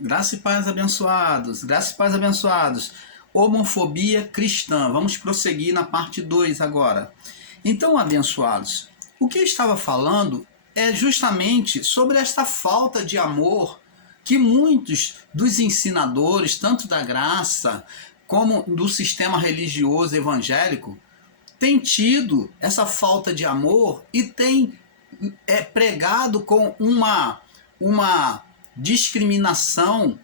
Graça e paz abençoados, graça e paz abençoados. Homofobia cristã. Vamos prosseguir na parte 2 agora. Então, abençoados, o que eu estava falando é justamente sobre esta falta de amor que muitos dos ensinadores, tanto da graça como do sistema religioso evangélico, têm tido essa falta de amor e têm pregado com uma discriminação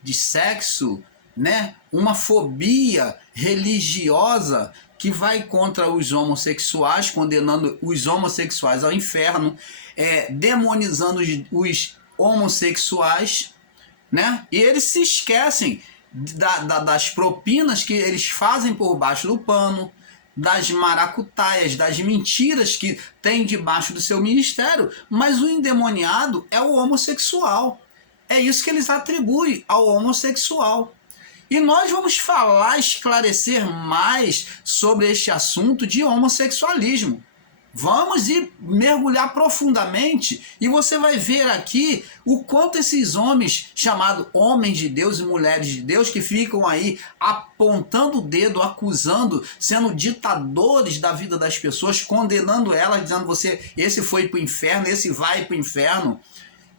de sexo, né? Uma fobia religiosa que vai contra os homossexuais, condenando os homossexuais ao inferno, demonizando os homossexuais, né? E eles se esquecem das propinas que eles fazem por baixo do pano, das maracutaias, das mentiras que tem debaixo do seu ministério, mas o endemoniado é o homossexual. É isso que eles atribuem ao homossexual. E nós vamos falar, esclarecer mais sobre este assunto de homossexualismo. Vamos ir mergulhar profundamente e você vai ver aqui o quanto esses homens, chamados homens de Deus e mulheres de Deus, que ficam aí apontando o dedo, acusando, sendo ditadores da vida das pessoas, condenando elas, dizendo esse foi para o inferno, esse vai para o inferno,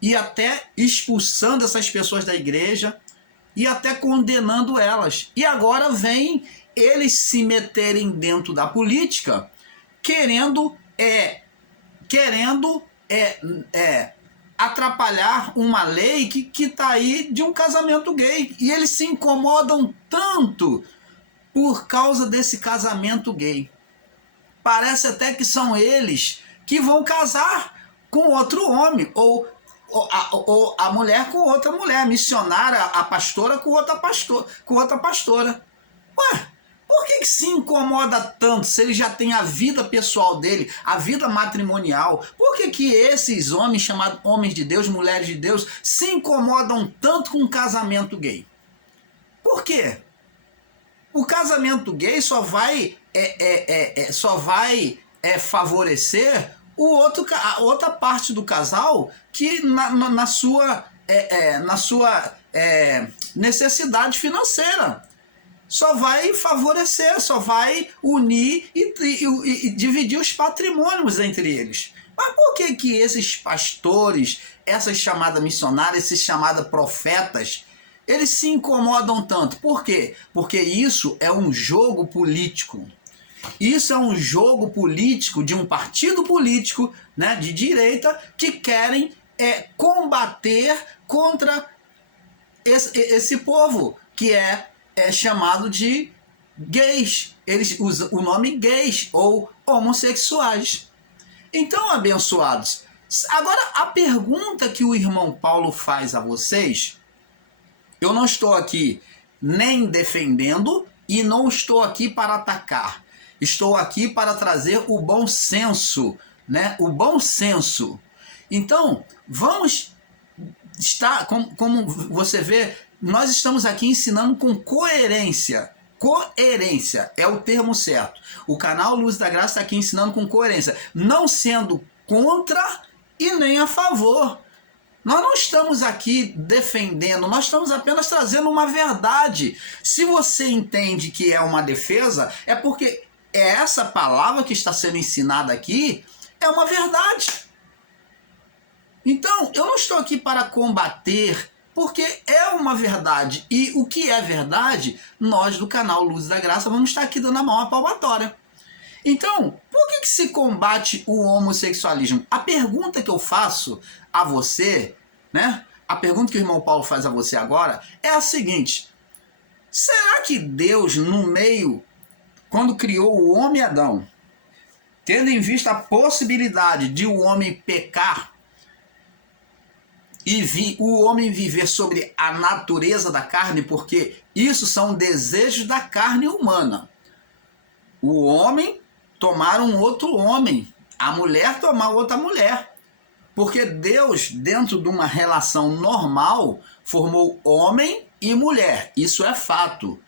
e até expulsando essas pessoas da igreja e até condenando elas. E agora vem eles se meterem dentro da política, querendo atrapalhar uma lei que está aí de um casamento gay. E eles se incomodam tanto por causa desse casamento gay. Parece até que são eles que vão casar com outro homem, ou a mulher com outra mulher, missionária, a pastora com outra pastora. Ué, por que se incomoda tanto se ele já tem a vida pessoal dele, a vida matrimonial? Por que esses homens, chamados homens de Deus, mulheres de Deus, se incomodam tanto com um casamento gay? Por quê? O casamento gay só vai favorecer a outra parte do casal que na sua necessidade financeira. Só vai favorecer, só vai unir e dividir os patrimônios entre eles. Mas por que esses pastores, essas chamadas missionárias, esses chamados profetas, eles se incomodam tanto? Por quê? Porque isso é um jogo político. Isso é um jogo político de um partido político, né, de direita, que querem combater contra esse povo, que é chamado de gays. Eles usam o nome gays ou homossexuais. Então, abençoados, agora a pergunta que o irmão Paulo faz a vocês, eu não estou aqui nem defendendo e não estou aqui para atacar. Estou aqui para trazer o bom senso, né? O bom senso. Então, vamos estar, como você vê, nós estamos aqui ensinando com coerência. Coerência é o termo certo. O canal Luz da Graça está aqui ensinando com coerência, não sendo contra e nem a favor. Nós não estamos aqui defendendo, nós estamos apenas trazendo uma verdade. Se você entende que é uma defesa, é porque essa palavra que está sendo ensinada aqui é uma verdade. Então, eu não estou aqui para combater, porque é uma verdade. E o que é verdade, nós do canal Luz da Graça vamos estar aqui dando a mão à palmatória. Então, por que se combate o homossexualismo? A pergunta que eu faço a você, né? A pergunta que o irmão Paulo faz a você agora é a seguinte: será que Deus, quando criou o homem Adão, tendo em vista a possibilidade de o homem pecar e o homem viver sobre a natureza da carne, porque isso são desejos da carne humana, o homem tomar um outro homem, a mulher tomar outra mulher, porque Deus, dentro de uma relação normal, formou homem e mulher. Isso é fato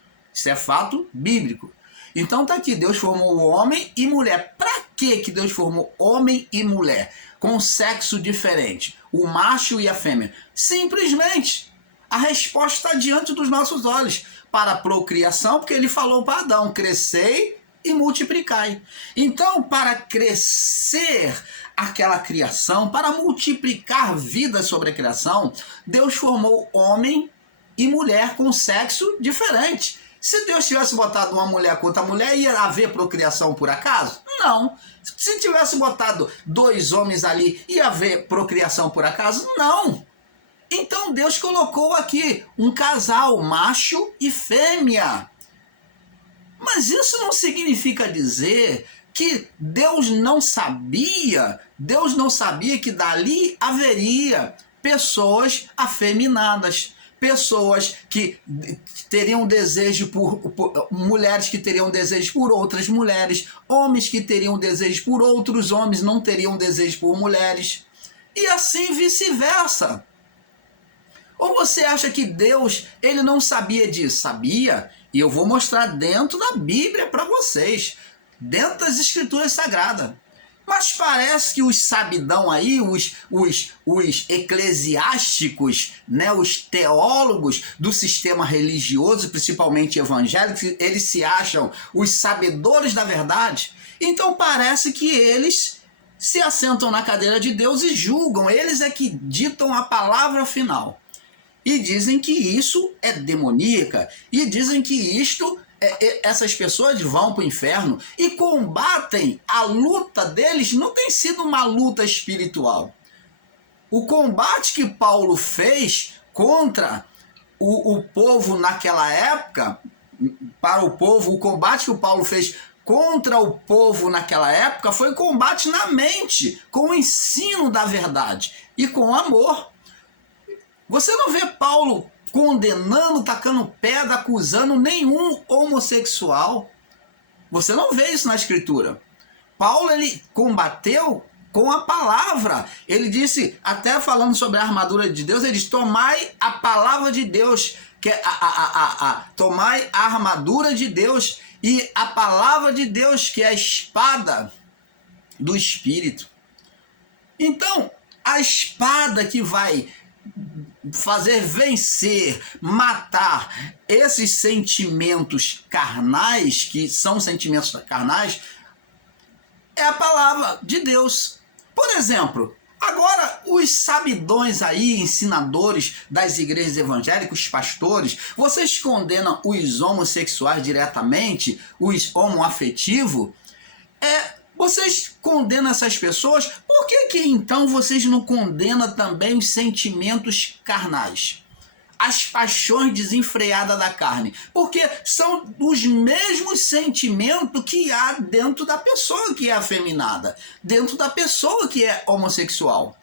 bíblico. Então tá aqui, Deus formou o homem e mulher. Para que Deus formou homem e mulher com sexo diferente, o macho e a fêmea? Simplesmente, a resposta está diante dos nossos olhos, para a procriação, porque ele falou para Adão, crescei e multiplicai. Então, para crescer aquela criação, para multiplicar vida sobre a criação, Deus formou homem e mulher com sexo diferente. Se Deus tivesse botado uma mulher com outra mulher, ia haver procriação por acaso? Não. Se tivesse botado dois homens ali, ia haver procriação por acaso? Não. Então Deus colocou aqui um casal, macho e fêmea. Mas isso não significa dizer que Deus não sabia que dali haveria pessoas afeminadas, pessoas que teriam desejo por mulheres que teriam desejo por outras mulheres, homens que teriam desejo por outros homens, não teriam desejo por mulheres, e assim vice-versa. Ou você acha que Deus, ele não sabia disso? Sabia, e eu vou mostrar dentro da Bíblia para vocês, dentro das Escrituras Sagradas. Mas parece que os sabidão aí, os eclesiásticos, né, os teólogos do sistema religioso, principalmente evangélicos, eles se acham os sabedores da verdade. Então parece que eles se assentam na cadeira de Deus e julgam. Eles é que ditam a palavra final. E dizem que isso é demoníaca. E dizem que isto... essas pessoas vão para o inferno e combatem. A luta deles não tem sido uma luta espiritual. O combate que Paulo fez contra o povo naquela época, para o povo, o combate que o Paulo fez contra o povo naquela época foi combate na mente, com o ensino da verdade e com amor. Você não vê Paulo condenando, tacando pedra, acusando nenhum homossexual. Você não vê isso na Escritura. Paulo, ele combateu com a palavra. Ele disse, até falando sobre a armadura de Deus, ele diz, tomai a palavra de Deus, que é tomai a armadura de Deus e a palavra de Deus, que é a espada do Espírito. Então, a espada que vai fazer vencer, matar esses sentimentos carnais, que são sentimentos carnais, é a palavra de Deus. Por exemplo, agora os sabidões aí, ensinadores das igrejas evangélicas, os pastores, vocês condenam os homossexuais diretamente, os homoafetivos, vocês condenam essas pessoas, por que então vocês não condenam também os sentimentos carnais? As paixões desenfreadas da carne. Porque são os mesmos sentimentos que há dentro da pessoa que é afeminada, dentro da pessoa que é homossexual.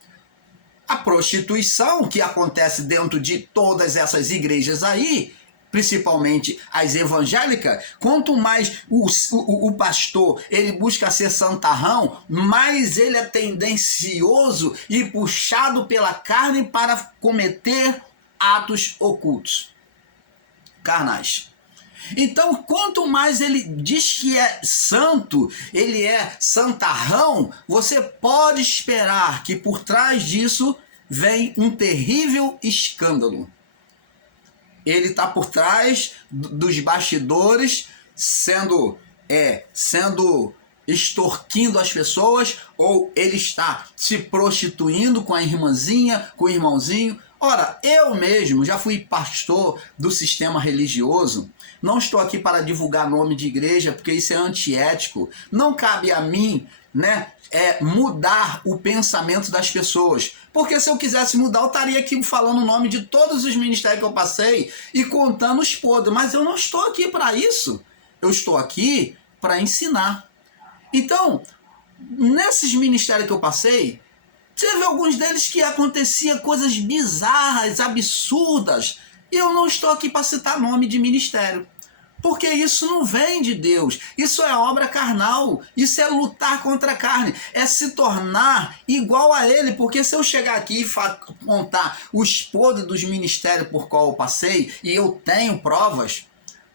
A prostituição que acontece dentro de todas essas igrejas aí, principalmente as evangélicas, quanto mais o pastor ele busca ser santarrão, mais ele é tendencioso e puxado pela carne para cometer atos ocultos, carnais. Então, quanto mais ele diz que é santo, ele é santarrão, você pode esperar que por trás disso vem um terrível escândalo. Ele está por trás dos bastidores, sendo extorquindo as pessoas, ou ele está se prostituindo com a irmãzinha, com o irmãozinho. Ora, eu mesmo já fui pastor do sistema religioso. Não estou aqui para divulgar nome de igreja, porque isso é antiético. Não cabe a mim, mudar o pensamento das pessoas. Porque se eu quisesse mudar, eu estaria aqui falando o nome de todos os ministérios que eu passei e contando os podres. Mas eu não estou aqui para isso. Eu estou aqui para ensinar. Então, nesses ministérios que eu passei, teve alguns deles que acontecia coisas bizarras, absurdas. E eu não estou aqui para citar nome de ministério. Porque isso não vem de Deus, isso é obra carnal, isso é lutar contra a carne, é se tornar igual a ele, porque se eu chegar aqui e contar os podres dos ministérios por qual eu passei, e eu tenho provas,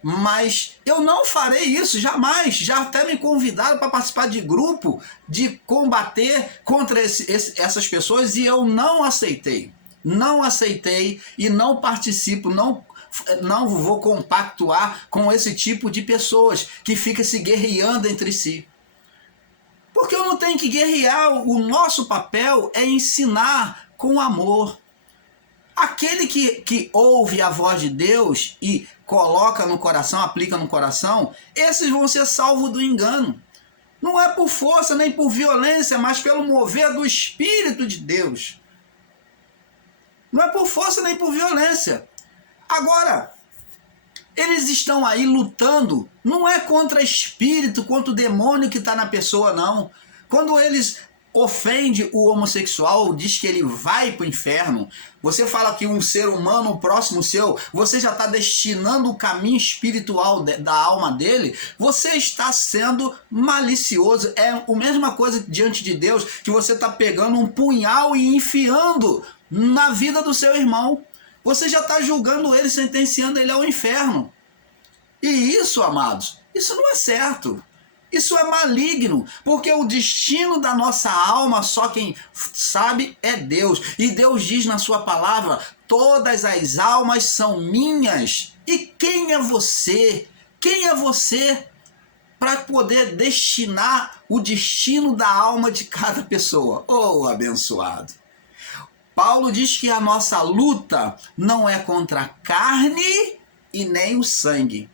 Mas eu não farei isso, jamais. Já até me convidaram para participar de grupo, de combater contra essas pessoas, e eu não aceitei. Não aceitei e não participo, não vou compactuar com esse tipo de pessoas que fica se guerreando entre si. Porque eu não tenho que guerrear, o nosso papel é ensinar com amor. Aquele que ouve a voz de Deus e coloca no coração, aplica no coração, esses vão ser salvos do engano. Não é por força nem por violência, mas pelo mover do Espírito de Deus. Não é por força nem por violência. Agora, eles estão aí lutando, não é contra espírito, contra o demônio que está na pessoa, não. Quando eles ofendem o homossexual, diz que ele vai para o inferno, você fala que um ser humano próximo seu, você já está destinando o caminho espiritual da alma dele, você está sendo malicioso. É a mesma coisa diante de Deus, que você está pegando um punhal e enfiando na vida do seu irmão. Você já está julgando ele, sentenciando ele ao inferno. E isso, amados, isso não é certo. Isso é maligno, porque o destino da nossa alma, só quem sabe é Deus. E Deus diz na sua palavra, todas as almas são minhas. E quem é você? Quem é você para poder destinar o destino da alma de cada pessoa? Oh, abençoado! Paulo diz que a nossa luta não é contra a carne e nem o sangue.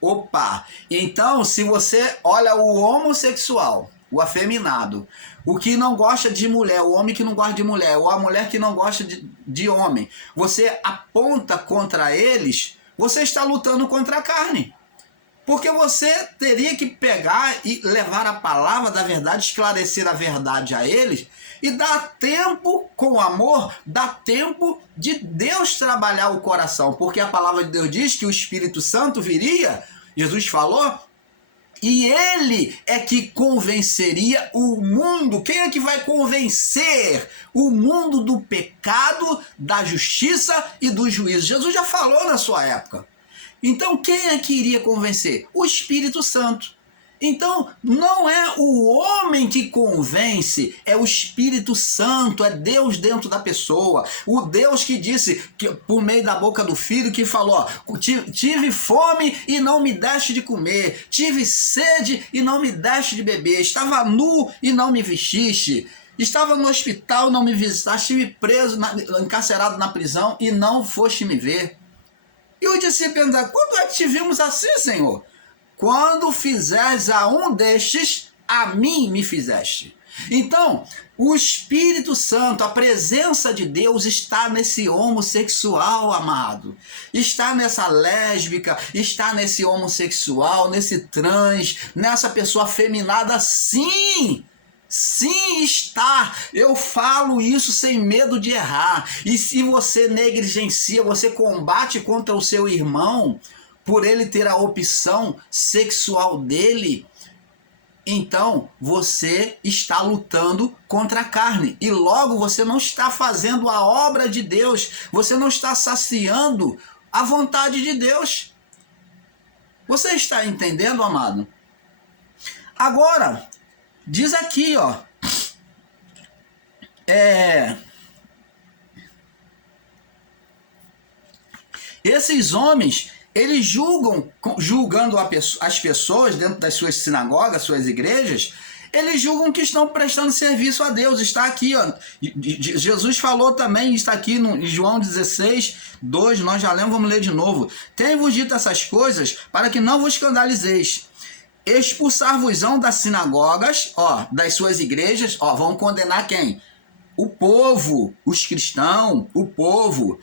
Opa! Então, se você olha o homossexual, o afeminado, o que não gosta de mulher, o homem que não gosta de mulher, ou a mulher que não gosta de homem, você aponta contra eles, você está lutando contra a carne. Porque você teria que pegar e levar a palavra da verdade, esclarecer a verdade a eles, e dar tempo com amor, dá tempo de Deus trabalhar o coração. Porque a palavra de Deus diz que o Espírito Santo viria, Jesus falou, e ele é que convenceria o mundo. Quem é que vai convencer o mundo do pecado, da justiça e do juízo? Jesus já falou na sua época. Então, quem é que iria convencer? O Espírito Santo. Então, não é o homem que convence, é o Espírito Santo, é Deus dentro da pessoa. O Deus que disse, que, por meio da boca do Filho, que falou, tive fome e não me deste de comer, tive sede e não me deste de beber, estava nu e não me vestiste. Estava no hospital, não me visitaste, estive preso, encarcerado na prisão e não foste me ver. E o discípulo pergunta, quando é que te vimos assim, Senhor? Quando fizeres a um destes, a mim me fizeste. Então, o Espírito Santo, a presença de Deus está nesse homossexual, amado. Está nessa lésbica, está nesse homossexual, nesse trans, nessa pessoa afeminada, sim. Sim, está. Eu falo isso sem medo de errar. E se você negligencia, você combate contra o seu irmão por ele ter a opção sexual dele, então você está lutando contra a carne. E logo você não está fazendo a obra de Deus. Você não está saciando a vontade de Deus. Você está entendendo, amado? Agora, diz aqui, ó. Esses homens, eles julgando as pessoas dentro das suas sinagogas, suas igrejas, eles julgam que estão prestando serviço a Deus. Está aqui, ó. Jesus falou também, está aqui em João 16, 2, nós já lemos, vamos ler de novo. Tenho-vos dito essas coisas para que não vos escandalizeis. Expulsar-vos-ão das sinagogas, ó, das suas igrejas, ó, vão condenar quem? O povo, os cristãos, o povo.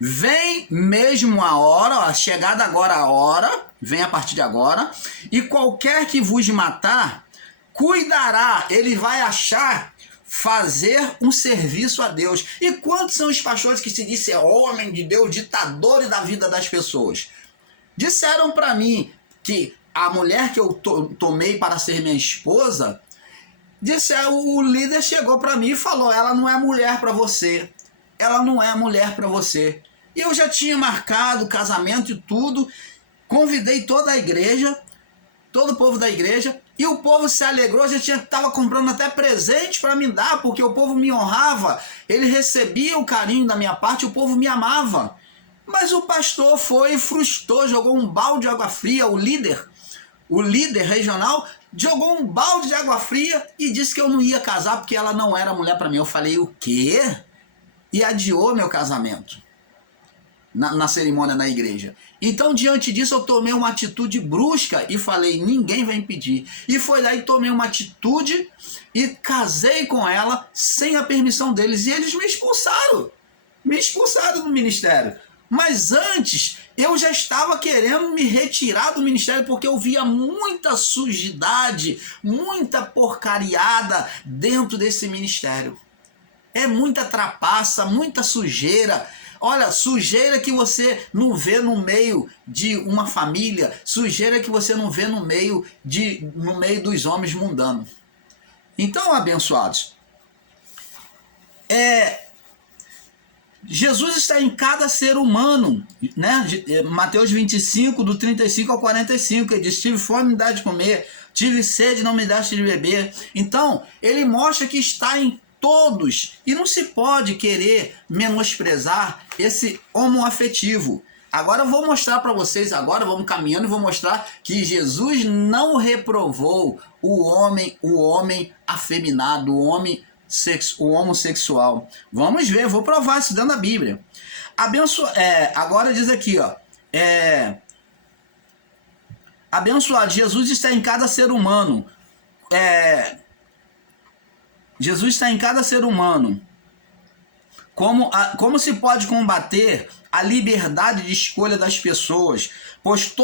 Vem mesmo a hora, ó, chegada agora a hora, vem a partir de agora, e qualquer que vos matar, cuidará, ele vai achar fazer um serviço a Deus. E quantos são os pastores que se dizem homem de Deus, ditadores da vida das pessoas? Disseram para mim que a mulher que eu tomei para ser minha esposa, o líder chegou para mim e falou, ela não é mulher para você. Ela não é mulher para você. E eu já tinha marcado o casamento e tudo. convidei toda a igreja, todo o povo da igreja, e o povo se alegrou, já estava comprando até presente para me dar, porque o povo me honrava, ele recebia o carinho da minha parte, o povo me amava. Mas o pastor foi e frustrou, jogou um balde de água fria, o líder regional, jogou um balde de água fria e disse que eu não ia casar porque ela não era mulher para mim. Eu falei, o quê? E adiou meu casamento na cerimônia na igreja. Então, diante disso, eu tomei uma atitude brusca e falei, ninguém vai impedir. E foi lá e tomei uma atitude e casei com ela sem a permissão deles. E eles me expulsaram do ministério. Mas antes, eu já estava querendo me retirar do ministério porque eu via muita sujidade, muita porcariada dentro desse ministério. É muita trapaça, muita sujeira. Olha, sujeira que você não vê no meio de uma família, sujeira que você não vê no meio dos homens mundanos. Então, abençoados, Jesus está em cada ser humano, né? Mateus 25, do 35 ao 45, ele diz, tive fome, me dá de comer, tive sede, não me daste de beber. Então, ele mostra que está em todos, e não se pode querer menosprezar esse homoafetivo. Agora eu vou mostrar para vocês, agora vamos caminhando e vou mostrar que Jesus não reprovou o homem afeminado, o homossexual. Vamos ver, vou provar isso dentro da Bíblia. Agora diz aqui, ó, abençoado, Jesus está em cada ser humano. Jesus está em cada ser humano. Como se pode combater a liberdade de escolha das pessoas? Pois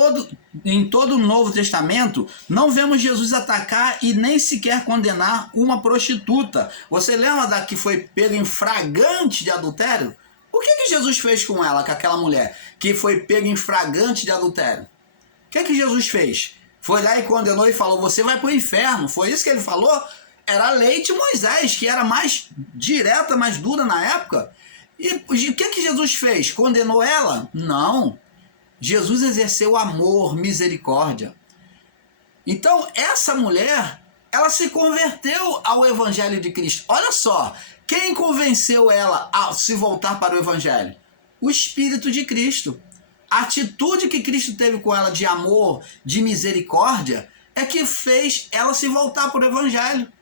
em todo o Novo Testamento não vemos Jesus atacar e nem sequer condenar uma prostituta. Você lembra da que foi pega em flagrante de adultério? O que Jesus fez com ela, com aquela mulher que foi pega em flagrante de adultério? O que Jesus fez? Foi lá e condenou e falou, você vai para o inferno. Foi isso que ele falou? Era a lei de Moisés, que era mais direta, mais dura na época. E o que Jesus fez? Condenou ela? Não. Jesus exerceu amor, misericórdia. Então, essa mulher, ela se converteu ao Evangelho de Cristo. Olha só, quem convenceu ela a se voltar para o Evangelho? O Espírito de Cristo. A atitude que Cristo teve com ela de amor, de misericórdia, é que fez ela se voltar para o Evangelho.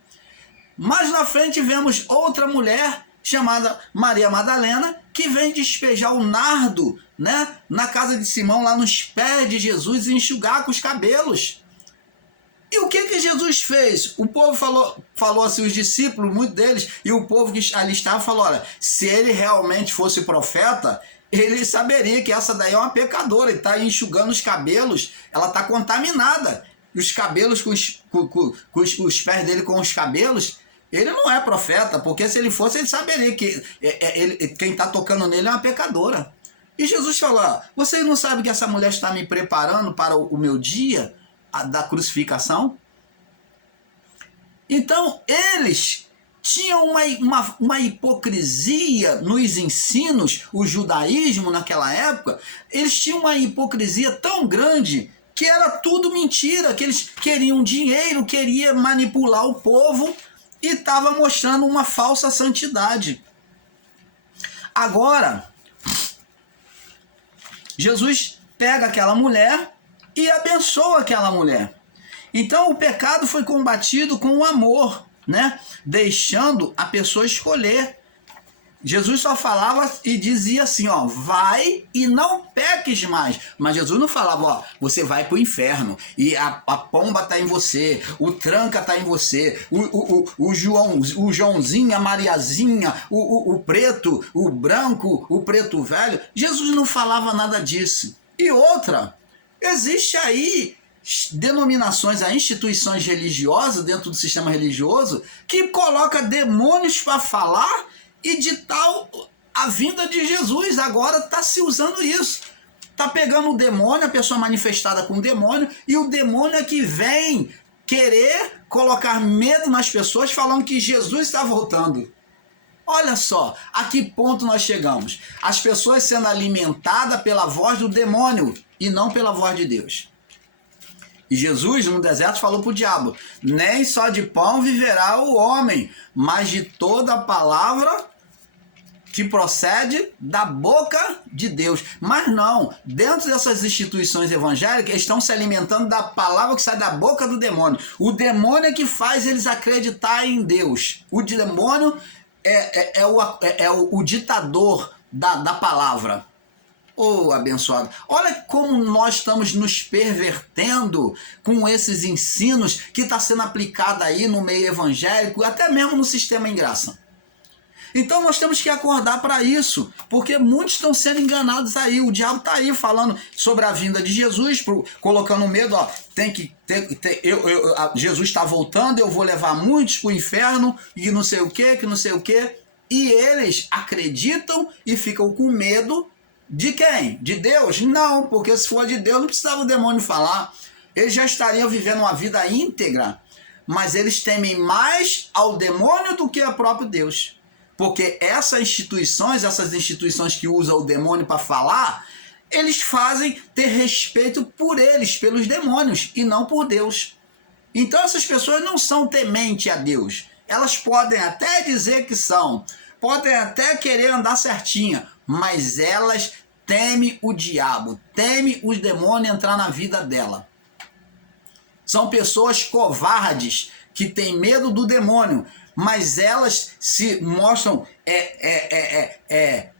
Mais na frente vemos outra mulher chamada Maria Madalena que vem despejar o nardo, né, na casa de Simão, lá nos pés de Jesus e enxugar com os cabelos. E o que Jesus fez? O povo falou assim, os discípulos, muitos deles, e o povo que ali estava falou, olha, se ele realmente fosse profeta, ele saberia que essa daí é uma pecadora, ele está enxugando os cabelos, ela está contaminada. E os cabelos com os pés dele com os cabelos, ele não é profeta, porque se ele fosse, ele saberia que quem está tocando nele é uma pecadora. E Jesus falou, vocês não sabem que essa mulher está me preparando para o meu dia da crucificação? Então, eles tinham uma hipocrisia nos ensinos, o judaísmo naquela época, eles tinham uma hipocrisia tão grande que era tudo mentira, que eles queriam dinheiro, queriam manipular o povo, e estava mostrando uma falsa santidade. Agora, Jesus pega aquela mulher e abençoa aquela mulher. Então o pecado foi combatido com o amor, né? Deixando a pessoa escolher. Jesus só falava e dizia assim, ó, vai e não peques mais. Mas Jesus não falava, ó, você vai pro inferno e a pomba tá em você, o tranca tá em você, o Joãozinho, a Mariazinha, o preto, o branco, o preto velho. Jesus não falava nada disso. E outra, existe aí denominações, instituições religiosas dentro do sistema religioso que coloca demônios para falar e de tal a vinda de Jesus. Agora está se usando isso. Está pegando o demônio, a pessoa manifestada com o demônio, e o demônio é que vem querer colocar medo nas pessoas falando que Jesus está voltando. Olha só, a que ponto nós chegamos. As pessoas sendo alimentadas pela voz do demônio e não pela voz de Deus. E Jesus, no deserto, falou para o diabo: nem só de pão viverá o homem, mas de toda a palavra que procede da boca de Deus. Mas não, dentro dessas instituições evangélicas, eles estão se alimentando da palavra que sai da boca do demônio. O demônio é que faz eles acreditarem em Deus. O demônio é o ditador da palavra. Oh, abençoado. Olha como nós estamos nos pervertendo com esses ensinos que está sendo aplicado aí no meio evangélico, até mesmo no sistema em graça. Então nós temos que acordar para isso, porque muitos estão sendo enganados aí. O diabo está aí falando sobre a vinda de Jesus, colocando medo, ó, Jesus está voltando, eu vou levar muitos para o inferno, e não sei o que. E eles acreditam e ficam com medo de quem? De Deus? Não, porque se for de Deus não precisava o demônio falar. Eles já estariam vivendo uma vida íntegra, mas eles temem mais ao demônio do que ao próprio Deus. Porque essas instituições que usam o demônio para falar, eles fazem ter respeito por eles, pelos demônios, e não por Deus. Então essas pessoas não são tementes a Deus. Elas podem até dizer que são, podem até querer andar certinha, mas elas temem o diabo, temem os demônios entrar na vida dela. São pessoas covardes que têm medo do demônio, mas elas se mostram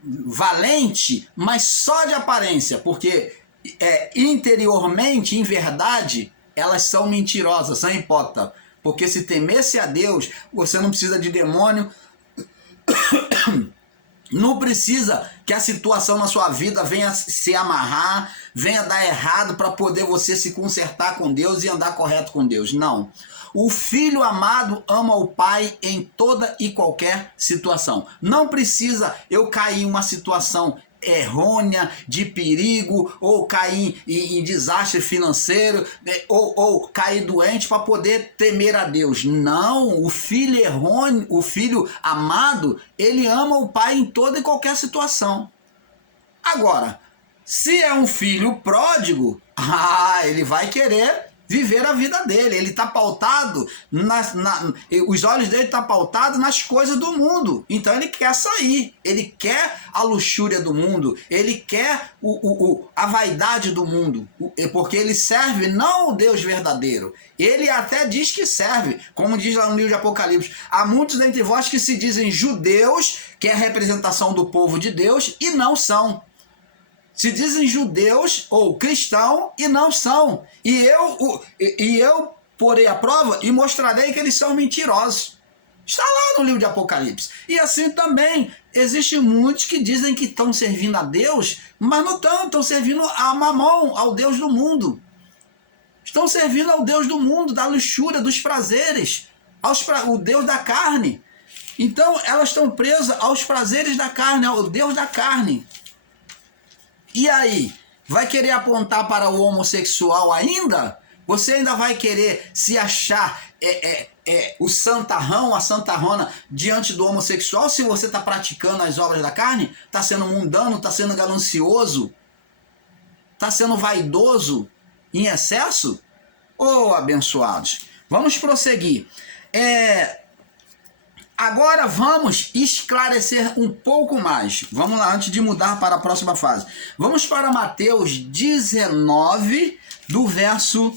valente, mas só de aparência, porque interiormente, em verdade, elas são mentirosas, são hipócritas. Porque se temesse a Deus, você não precisa de demônio, não precisa que a situação na sua vida venha se amarrar, venha dar errado para poder você se consertar com Deus e andar correto com Deus. Não. O filho amado ama o pai em toda e qualquer situação. Não precisa eu cair em uma situação errônea, de perigo, ou cair em desastre financeiro, ou cair doente para poder temer a Deus. Não, o filho errôneo, o filho amado, ele ama o pai em toda e qualquer situação. Agora, se é um filho pródigo, ele vai querer viver a vida dele. Ele está pautado, os olhos dele estão pautados nas coisas do mundo. Então ele quer sair, ele quer a luxúria do mundo, ele quer a vaidade do mundo, porque ele serve não o Deus verdadeiro. Ele até diz que serve, como diz lá no livro de Apocalipse: há muitos dentre vós que se dizem judeus, que é a representação do povo de Deus, e não são. Se dizem judeus ou cristão e não são. E eu porei a prova e mostrarei que eles são mentirosos. Está lá no livro de Apocalipse. E assim também, existem muitos que dizem que estão servindo a Deus, mas não estão servindo a Mamon, ao Deus do mundo. Estão servindo ao Deus do mundo, da luxúria, dos prazeres, o Deus da carne. Então elas estão presas aos prazeres da carne, ao Deus da carne. E aí, vai querer apontar para o homossexual ainda? Você ainda vai querer se achar o santarrão, a santarrona diante do homossexual, se você está praticando as obras da carne? Está sendo mundano, está sendo ganancioso? Está sendo vaidoso em excesso? Oh, abençoados! Vamos prosseguir. Agora vamos esclarecer um pouco mais. Vamos lá, antes de mudar para a próxima fase. Vamos para Mateus 19, no verso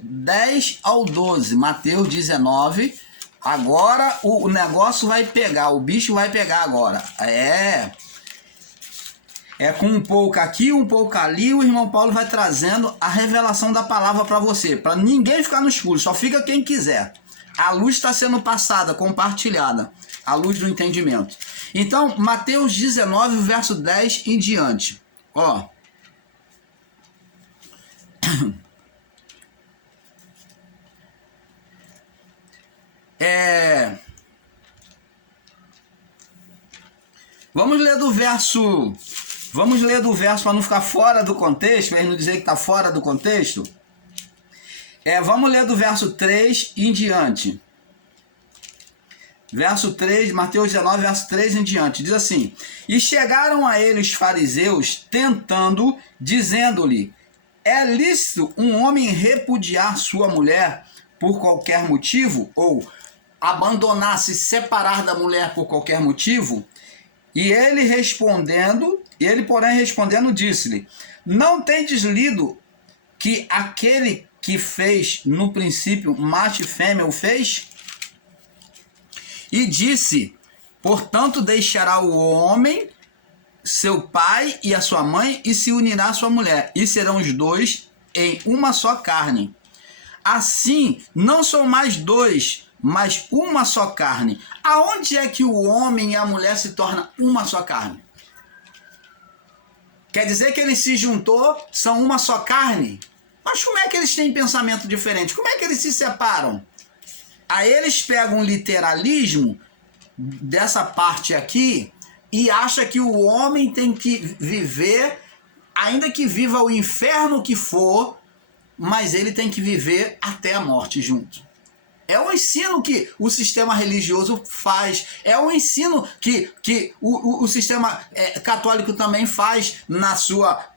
10 ao 12. Mateus 19. Agora o negócio vai pegar, o bicho vai pegar agora. É com um pouco aqui, um pouco ali, o irmão Paulo vai trazendo a revelação da palavra para você. Para ninguém ficar no escuro, só fica quem quiser. A luz está sendo passada, compartilhada. A luz do entendimento. Então, Mateus 19, verso 10 em diante. Ó. Vamos ler do verso para não ficar fora do contexto, para ele não dizer que está fora do contexto. Vamos ler do verso 3 em diante. verso 3, Mateus 19, verso 3 em diante, diz assim: E chegaram a ele os fariseus, tentando, dizendo-lhe: É lícito um homem repudiar sua mulher por qualquer motivo? Ou abandonar, se separar da mulher por qualquer motivo? E ele, porém, respondendo, disse-lhe: Não tendes lido que aquele que fez no princípio macho e fêmea o fez? E disse: Portanto, deixará o homem seu pai e a sua mãe, e se unirá à sua mulher, e serão os dois em uma só carne. Assim, não são mais dois, mas uma só carne. Aonde é que o homem e a mulher se tornam uma só carne? Quer dizer que eles se juntou, são uma só carne? Mas como é que eles têm pensamento diferente? Como é que eles se separam? Aí eles pegam um literalismo dessa parte aqui e acham que o homem tem que viver, ainda que viva o inferno que for, mas ele tem que viver até a morte junto. É um ensino que o sistema religioso faz, é um ensino que o sistema católico também faz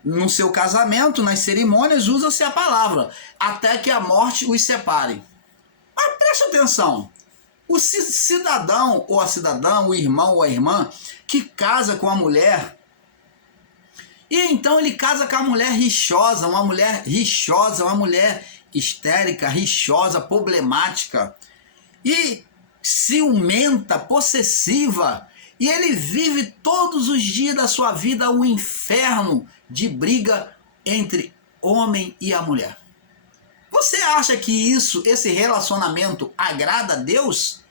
no seu casamento, nas cerimônias, usa-se a palavra, até que a morte os separe. Mas preste atenção, o cidadão ou a cidadã, o irmão ou a irmã que casa com a mulher, e então ele casa com a mulher rixosa, uma mulher histérica, rixosa, problemática e ciumenta, possessiva, e ele vive todos os dias da sua vida um inferno de briga entre homem e a mulher. Você acha que esse relacionamento agrada a Deus?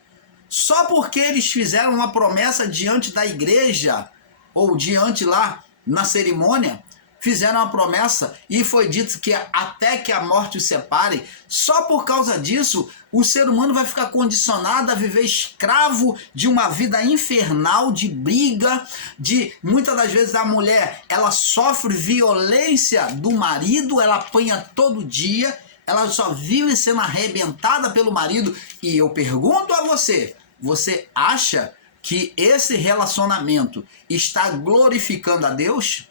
Só porque eles fizeram uma promessa diante da igreja ou diante lá na cerimônia, fizeram uma promessa e foi dito que até que a morte os separe, só por causa disso o ser humano vai ficar condicionado a viver escravo de uma vida infernal, de briga, de muitas das vezes a mulher, ela sofre violência do marido, ela apanha todo dia, ela só vive sendo arrebentada pelo marido. E eu pergunto a você, você acha que esse relacionamento está glorificando a Deus?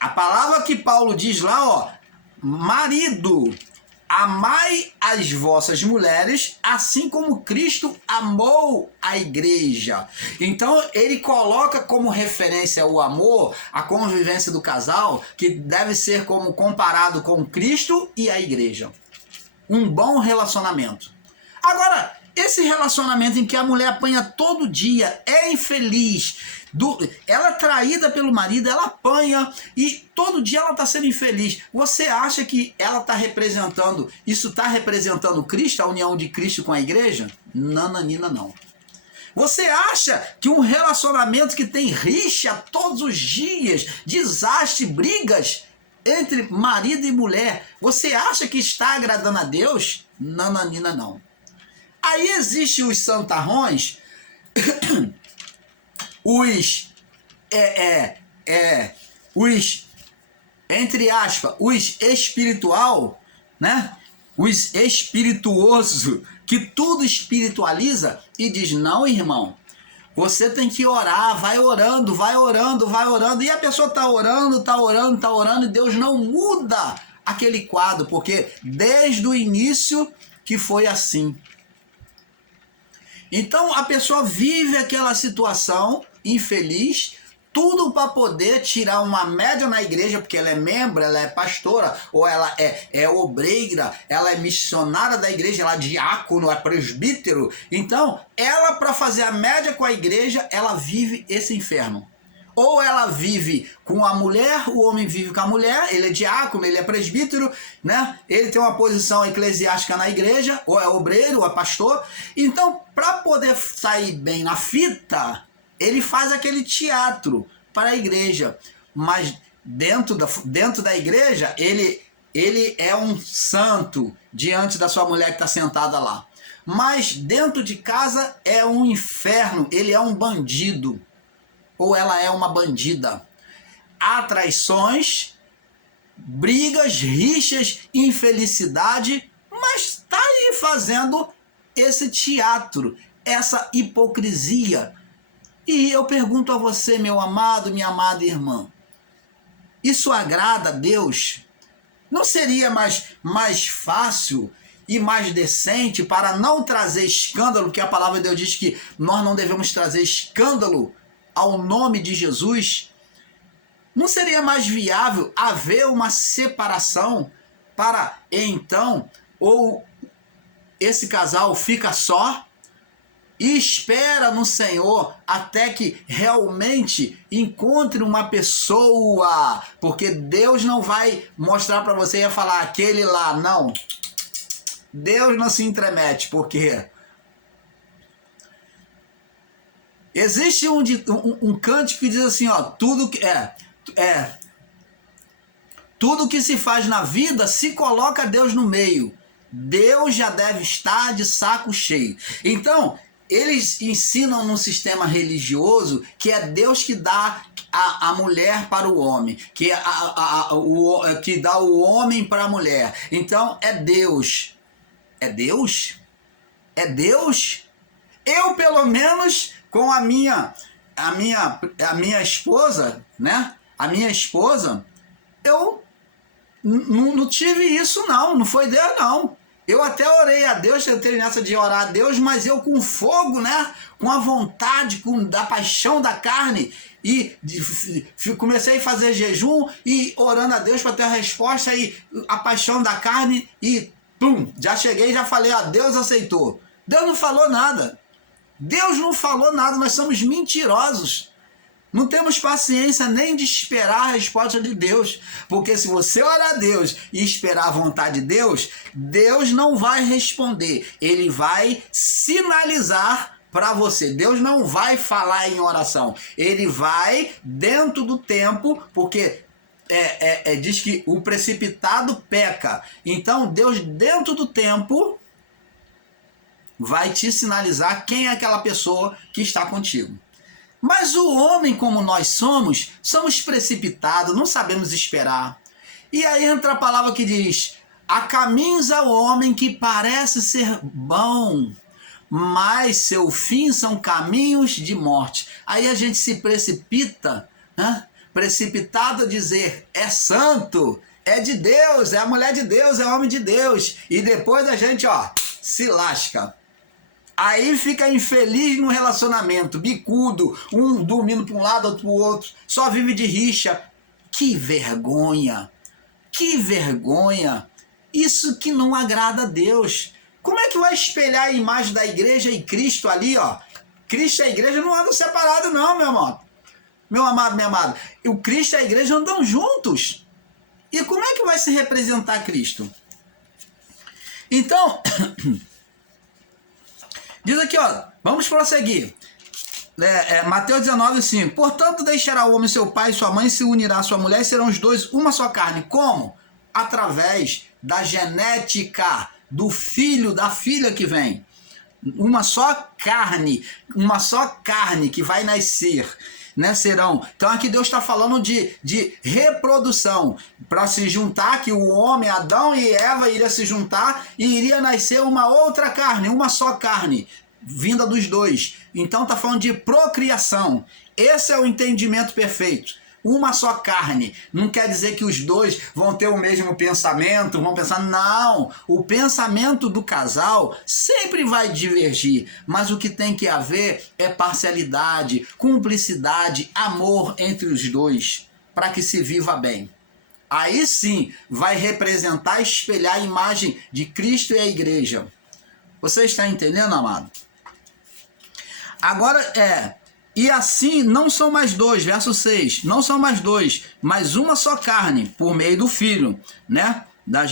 A palavra que Paulo diz lá, ó, marido, amai as vossas mulheres, assim como Cristo amou a igreja. Então ele coloca como referência o amor, a convivência do casal, que deve ser como comparado com Cristo e a igreja. Um bom relacionamento. Agora, esse relacionamento em que a mulher apanha todo dia, é infeliz, ela é traída pelo marido, ela apanha e todo dia ela está sendo infeliz. Você acha que ela está representando, isso está representando Cristo, a união de Cristo com a igreja? Nananina, não. Você acha que um relacionamento que tem rixa todos os dias, desastre, brigas entre marido e mulher, você acha que está agradando a Deus? Nananina, não. Aí existem os santarrões, entre aspas, os espiritual, né? Os espirituoso, que tudo espiritualiza e diz: não, irmão, você tem que orar, vai orando, e a pessoa está orando, e Deus não muda aquele quadro, porque desde o início que foi assim. Então a pessoa vive aquela situação infeliz, tudo para poder tirar uma média na igreja, porque ela é membro, ela é pastora, ou ela é obreira, ela é missionária da igreja, ela é diácono, é presbítero. Então ela, para fazer a média com a igreja, ela vive esse inferno. Ou ela vive com a mulher, o homem vive com a mulher, ele é diácono, ele é presbítero, né? Ele tem uma posição eclesiástica na igreja, ou é obreiro, ou é pastor. Então, para poder sair bem na fita, ele faz aquele teatro para a igreja. Mas dentro da igreja, ele é um santo diante da sua mulher que está sentada lá. Mas dentro de casa é um inferno, ele é um bandido. Ou ela é uma bandida. Há traições, brigas, rixas, infelicidade, mas está aí fazendo esse teatro, essa hipocrisia. E eu pergunto a você, meu amado, minha amada irmã, isso agrada a Deus? Não seria mais fácil e mais decente para não trazer escândalo, porque a palavra de Deus diz que nós não devemos trazer escândalo ao nome de Jesus? Não seria mais viável haver uma separação para então, ou esse casal fica só e espera no Senhor até que realmente encontre uma pessoa, porque Deus não vai mostrar para você e falar aquele lá, não. Deus não se intromete, porque existe um cântico que diz assim, ó, tudo que se faz na vida se coloca Deus no meio. Deus já deve estar de saco cheio. Então, eles ensinam no sistema religioso que é Deus que dá a mulher para o homem, que dá o homem para a mulher. Então, é Deus. É Deus? É Deus? Eu, pelo menos, com a minha esposa, né? A minha esposa, eu não tive isso, não foi Deus, não. Eu até orei a Deus, eu tenho nessa de orar a Deus, mas eu com fogo, né? Com a vontade, da paixão da carne, e comecei a fazer jejum e orando a Deus para ter a resposta, e a paixão da carne, e pum, já cheguei e já falei, ó, Deus aceitou. Deus não falou nada. Deus não falou nada, nós somos mentirosos. Não temos paciência nem de esperar a resposta de Deus, porque se você orar a Deus e esperar a vontade de Deus, Deus não vai responder, Ele vai sinalizar para você. Deus não vai falar em oração, Ele vai dentro do tempo, porque diz que o precipitado peca. Então Deus dentro do tempo vai te sinalizar quem é aquela pessoa que está contigo. Mas o homem, como nós somos precipitados, não sabemos esperar. E aí entra a palavra que diz, há caminhos ao homem que parece ser bom, mas seu fim são caminhos de morte. Aí a gente se precipita, né? Precipitado a dizer, é santo, é de Deus, é a mulher de Deus, é o homem de Deus. E depois a gente, se lasca. Aí fica infeliz no relacionamento, bicudo, um dormindo para um lado, outro para o outro, só vive de rixa. Que vergonha! Que vergonha! Isso que não agrada a Deus. Como é que vai espelhar a imagem da igreja e Cristo ali, ó? Cristo e a igreja não andam separados não, meu irmão. Meu amado, minha amada. O Cristo e a igreja andam juntos. E como é que vai se representar Cristo? Então... diz aqui, ó, vamos prosseguir. Mateus 19:5. Portanto, deixará o homem seu pai e sua mãe, se unirá à sua mulher, e serão os dois uma só carne. Como? Através da genética do filho, da filha que vem. Uma só carne que vai nascer. Né, serão. Então aqui Deus está falando de reprodução, para se juntar, que o homem, Adão e Eva iria se juntar e iria nascer uma outra carne, uma só carne, vinda dos dois. Então está falando de procriação. Esse é o entendimento perfeito. Uma só carne. Não quer dizer que os dois vão ter o mesmo pensamento, vão pensar, não. O pensamento do casal sempre vai divergir, mas o que tem que haver é parcialidade, cumplicidade, amor entre os dois, para que se viva bem. Aí sim vai representar, espelhar a imagem de Cristo e a igreja. Você está entendendo, amado? Agora e assim não são mais dois, verso 6, não são mais dois, mas uma só carne, por meio do Filho, né? Da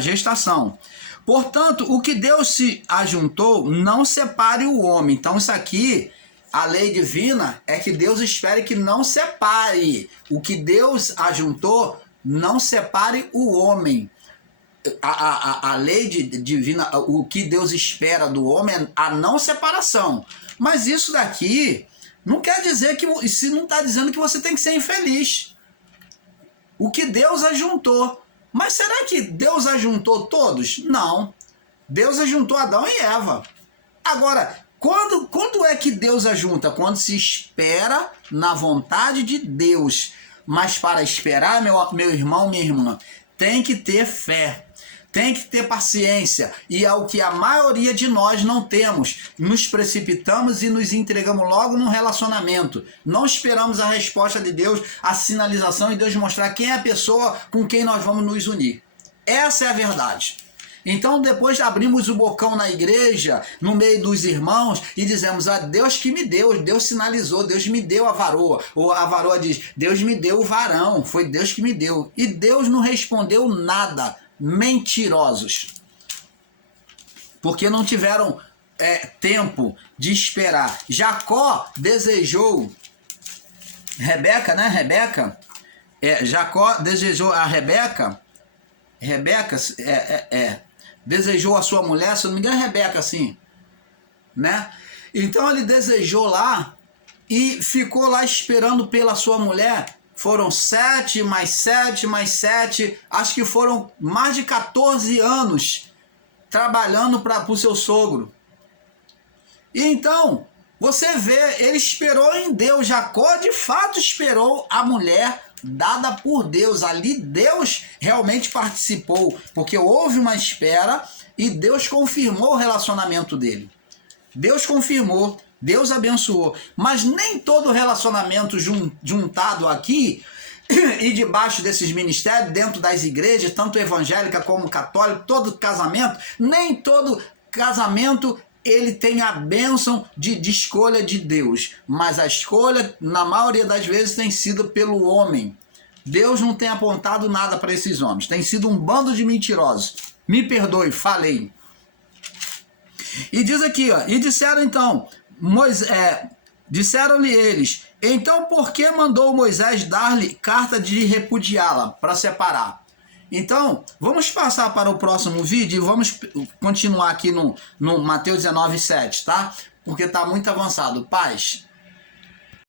gestação. Portanto, o que Deus se ajuntou, não separe o homem. Então isso aqui, a lei divina, é que Deus espere que não separe. O que Deus ajuntou, não separe o homem. A lei divina, o que Deus espera do homem é a não separação. Mas isso daqui... não quer dizer que, se não está dizendo que você tem que ser infeliz. O que Deus ajuntou. Mas será que Deus ajuntou todos? Não. Deus ajuntou Adão e Eva. Agora, quando é que Deus ajunta? Quando se espera na vontade de Deus. Mas para esperar, meu irmão, minha irmã, tem que ter fé, tem que ter paciência. E é o que a maioria de nós não temos. Nos precipitamos e nos entregamos logo num relacionamento. Não esperamos a resposta de Deus, a sinalização e Deus mostrar quem é a pessoa com quem nós vamos nos unir. Essa é a verdade. Então depois abrimos o bocão na igreja, no meio dos irmãos, e dizemos, Deus que me deu, Deus sinalizou, Deus me deu a varoa. Ou a varoa diz, Deus me deu o varão, foi Deus que me deu. E Deus não respondeu nada. Mentirosos. Porque não tiveram tempo de esperar. Jacó desejou Rebeca, né? Jacó desejou a Rebeca. Desejou a sua mulher, se eu não me engano, Rebeca, assim, né? Então ele desejou lá e ficou lá esperando pela sua mulher. Foram 7 mais 7 mais 7, acho que foram mais de 14 anos trabalhando para o seu sogro. E então, você vê, ele esperou em Deus. Jacó de fato esperou a mulher dada por Deus. Ali Deus realmente participou, porque houve uma espera e Deus confirmou o relacionamento dele. Deus confirmou, Deus abençoou. Mas nem todo relacionamento juntado aqui e debaixo desses ministérios, dentro das igrejas, tanto evangélica como católica, todo casamento, nem todo casamento ele tem a bênção de escolha de Deus, mas a escolha, na maioria das vezes, tem sido pelo homem. Deus não tem apontado nada para esses homens, tem sido um bando de mentirosos. Me perdoe, falei. E diz aqui, ó, e disseram então, disseram-lhe eles, então por que mandou Moisés dar-lhe carta de repudiá-la, para separar? Então, vamos passar para o próximo vídeo e vamos continuar aqui no Mateus 19:7, tá? Porque está muito avançado. Paz.